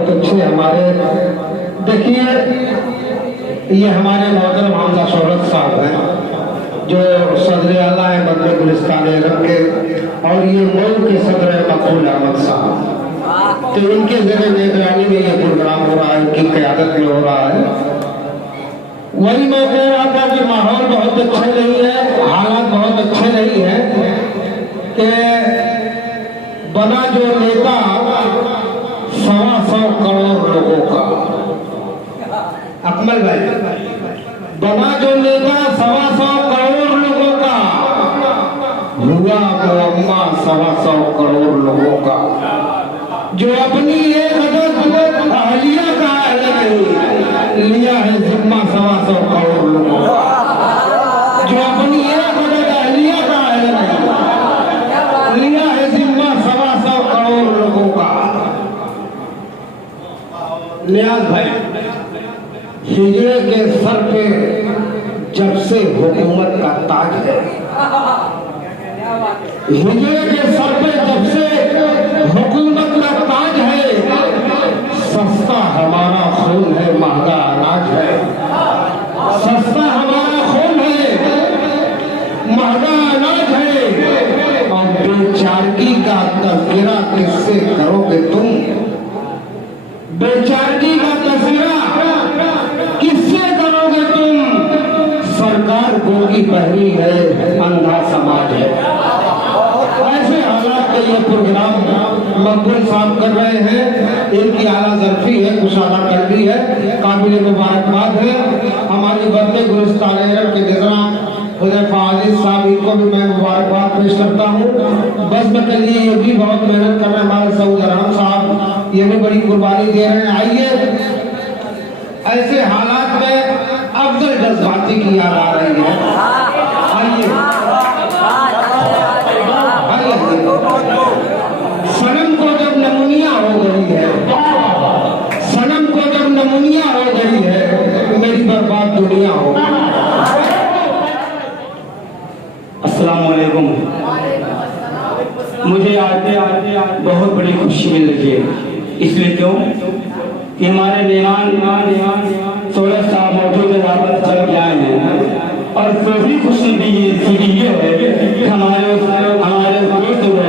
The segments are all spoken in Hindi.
बहुत अच्छे हमारे, देखिए ये हमारे मोहतरम हमजा शौहरत साहब हैं जो सदर आला है बदले गुलिस्तान अरब के, और ये मऊ के सदर मकबूल अहमद साहब, तो इनके ज़रिए निगरानी में ये प्रोग्राम हो रहा है, इनकी क़यादत में हो रहा है। वही मैं कह रहा था कि माहौल बहुत अच्छे नहीं है, हालात बहुत अच्छे नहीं है कि बना जो नेता 125 करोड़ लोगों का, अकमल भाई, बना जो नेता 125 करोड़ लोगों का, हुआ मुअम्मा 125 करोड़ लोगों का, जो अपनी एक अदद अहलिया का लिया है जिम्मा 125 करोड़ लोगों का, जो अपनी एक अदद अहलिया का लिया है जिम्मा 125 करोड़ लोगों का। नियाज भाई, हिजड़े के सर पे जब से हुकूमत का ताज है, हिजड़े के सर पे जब से हुकूमत का ताज है, सस्ता हमारा खून है, महंगा अनाज है, सस्ता हमारा खून है, महंगा अनाज है, और बेचारगी का तज़किरा किससे करोगे तुम? बेचारगी का तज़किरा किससे करोगे तुम? सरकार गोगी पहनी है, अंधा समाज है। ऐसे हालात में ये प्रोग्राम मकबूल साहब कर रहे हैं, इनकी आला ज़र्फी है, कुशादा करनी है, काबिल मुबारकबाद है। हमारी बदले गुलिस्तान अरब के निज़ाम हुज़ैफ़ा आज़िज़ साहब, इनको भी मैं मुबारकबाद पेश करता हूँ। बज़्म के लिए ये भी बहुत मेहनत कर रहे हैं, हमारे सऊद रहमान साहब ये भी बड़ी कुर्बानी दे रहे हैं। आइए, ऐसे हालात में अफजल जज्बाती की याद आ रही है। आइए, सनम को जब नमूनिया हो गई है, सनम को जब नमूनिया हो गई है, मेरी बर्बाद दुनिया हो। अस्सलाम वालेकुम। मुझे आज बहुत बड़ी खुशी मिल रही है, इसलिए क्यों कि हमारे मेहमान सोलह साहब मौजूद वापस चल के आए हैं, और सभी खुशी भी ये है कि हमारे दोस्त हुए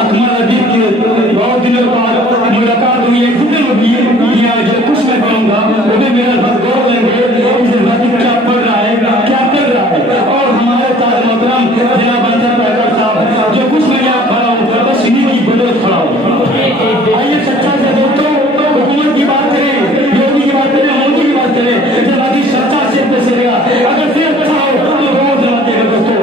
अकमल अजीब के बहुत दिनों बाद मुलाकात हुई है, जितने भी आज कुछ मैं कहूँगा उन्हें मेरा बहुत गौर करेंगे इसे बात क्या पढ़ रहा है, क्या कर रहा है। और हमारे साथ मोहतरम जनाब अंजर पैकर साहब, जो कुछ मैं यहाँ खड़ा हूँ बस इन्हीं की बदौलत खड़ा हूँ। आइए सच्चा से दोस्तों, हुकूमत की बात करें, योगी की बात करें, मोदी की बात करें, जब अभी सच्चा से चलेगा, अगर फिर अच्छा हो तो रोज जमा देगा दोस्तों।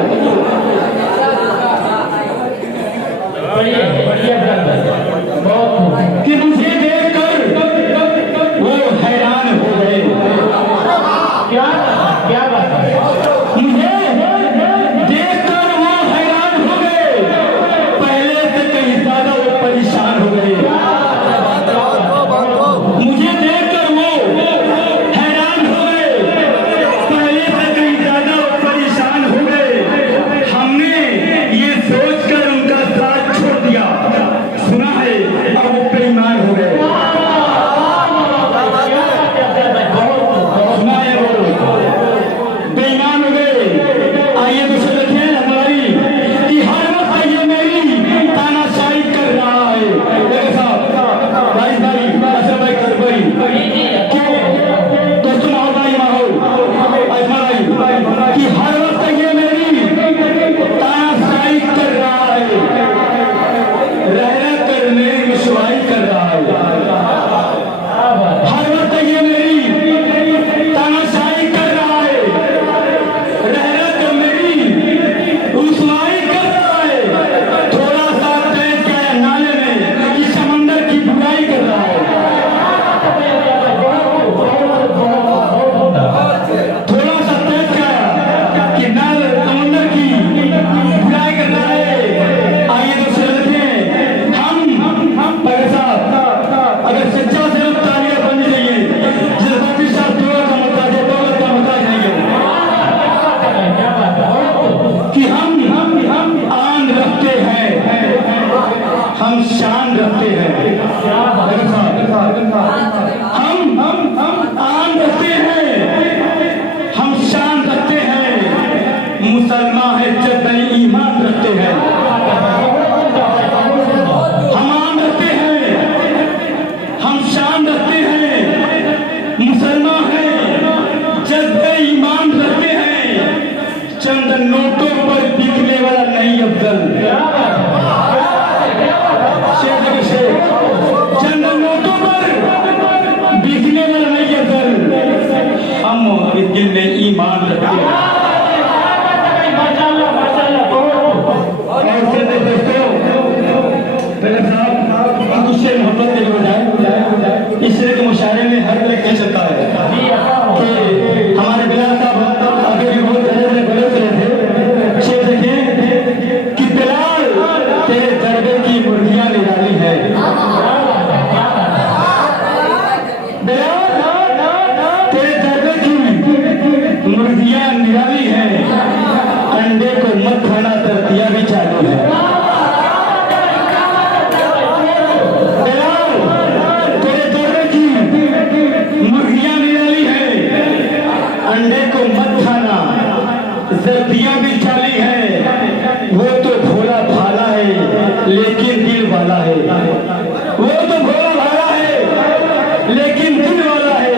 लेकिन दिल वाला है।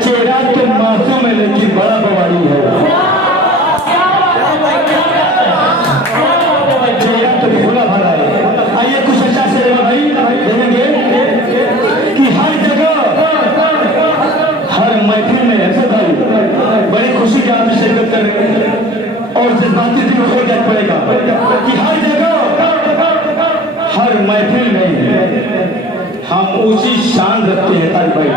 चेहरा तो मासूम है लेकिन बड़ा बवाली है। चेहरा तो भोला भरा है। आइए कुछ अच्छा से भाई देखेंगे कि हर जगह हर महफिल में ऐसा भाई बड़ी खुशी के आप शिरकत कर रहे हैं और जज्बाती दिल हो जाना पड़ेगा कि हर जगह हर महफिल में हम ऊंची शान रखते हैं। हर भाई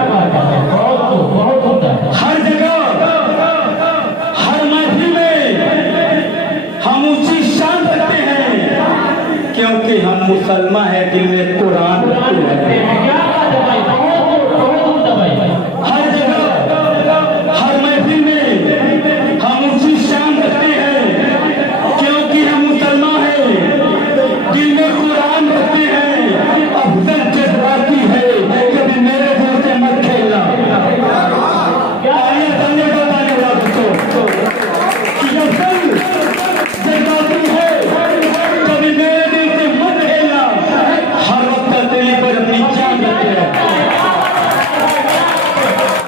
हर जगह हर महफिल में हम ऊंची शान रखते हैं क्योंकि हम मुसलमान हैं, दिल में कुरान रखते हैं।